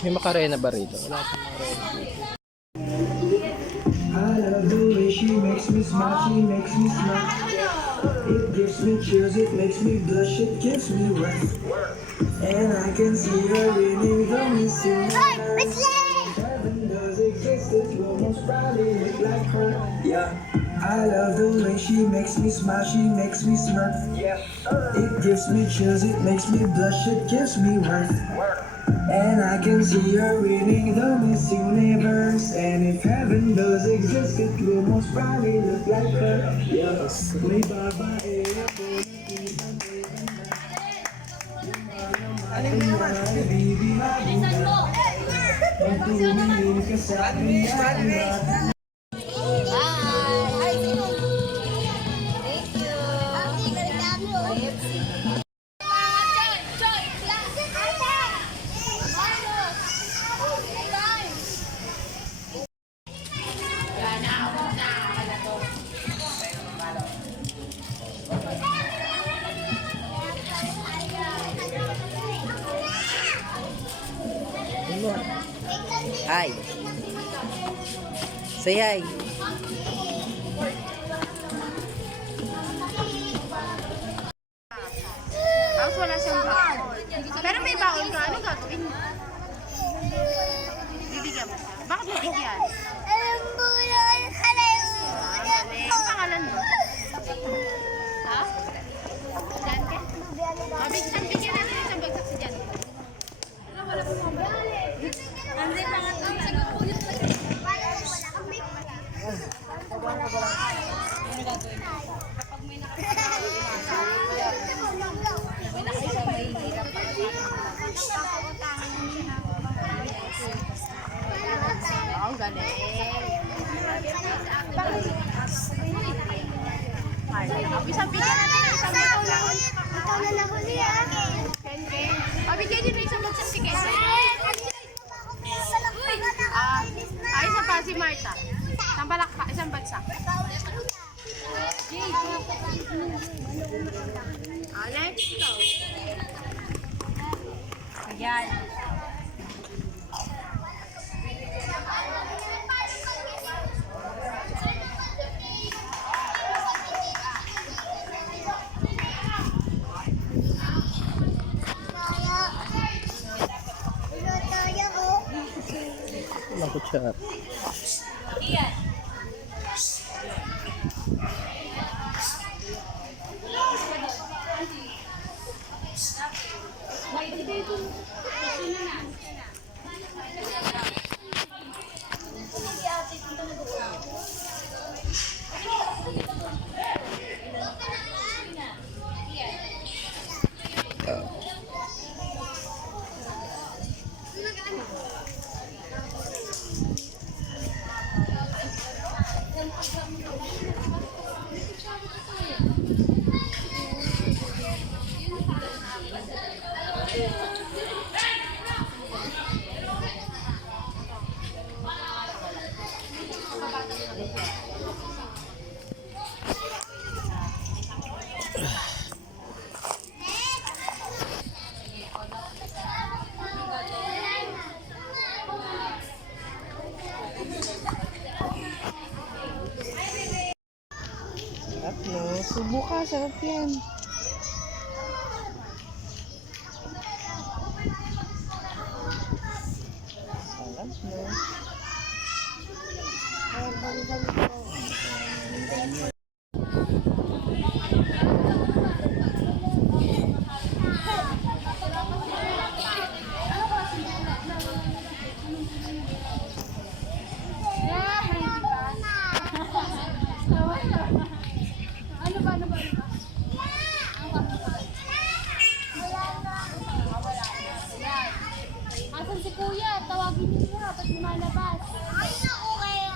May makarena ba rito? Wala pang makarena dito. I love the way she makes me smile, she makes me smile. It gives me chills, it makes me blush, it gives me worth. And I can see her winning the Miss Universe. Heaven does exist, it will most probably look like her. Yeah, I love the way she makes me smile, she makes me smirk. Yeah, it gives me chills, it makes me blush, it gives me worth. And I can see her winning the Miss Universe. And if heaven does exist, it will most probably look like her. Yes, may babae ako baby, ang tumingin ka sa akin. Hi. Say hi. Tapos wala siyang baon. Pero may baon ka, ano gagawin mo? Bibigyan mo siya. Bakit bibigyan? Ang pangalan mo? Ha? Jan ka? Mabigyan natin isang bagsak si Jan. Wala po mo ba? Hindi pa nga ito. Kapag may oh, galing. Isang bigyan natin ng isang ikaw lang. Ikaw na lang huli ah. Ken. Pabigyan din ng isang bagsak si Ken. Isa pa si Marta. Isang balakpa, isang bagsak. Alex, ikaw. Ayan. Walang kutsara. Iyan. Sarap no? Subo ka, sarap yan. Sarap no? Asan si Kuya? Tawagin niyo siya. Ba't lumalabas? Ay, naku, kaya.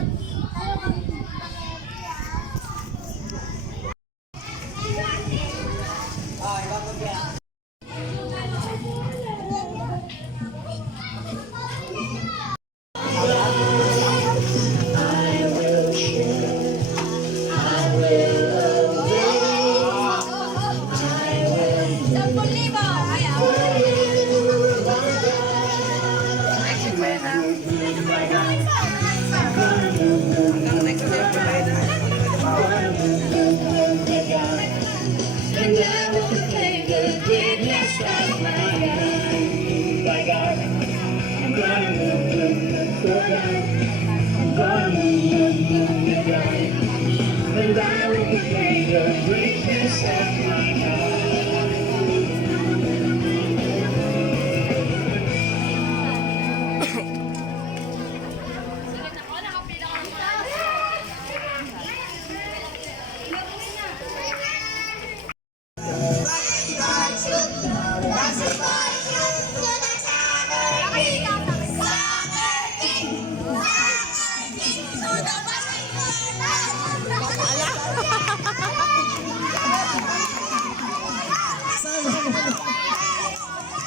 And I will be the greatness of my heart.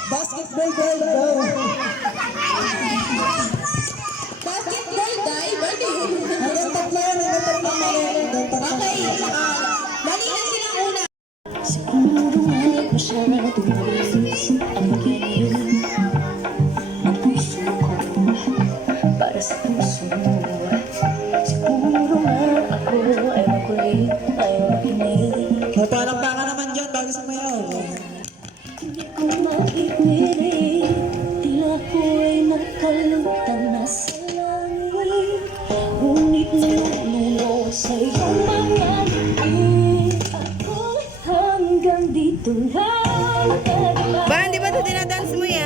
Basketball guy daw. Basketball guy? Bali. Hanggang tatlo yan, hanggang tatlo. Okay. Bali na sila una. Siguro ay masyadong malinis ang magiging ang puso ko para sa puso mo. Siguro nga ako ay makulit, ay makinig. Mapalakpakan naman dyan bago sumayaw. Hindi ko mapipilit, tila ko ay nakalutang nasa langit. Ngunit nilulunod sa iyong mga ngiti. Ako hanggang dito lang. Ba, hindi ba ito dinadance mo yan?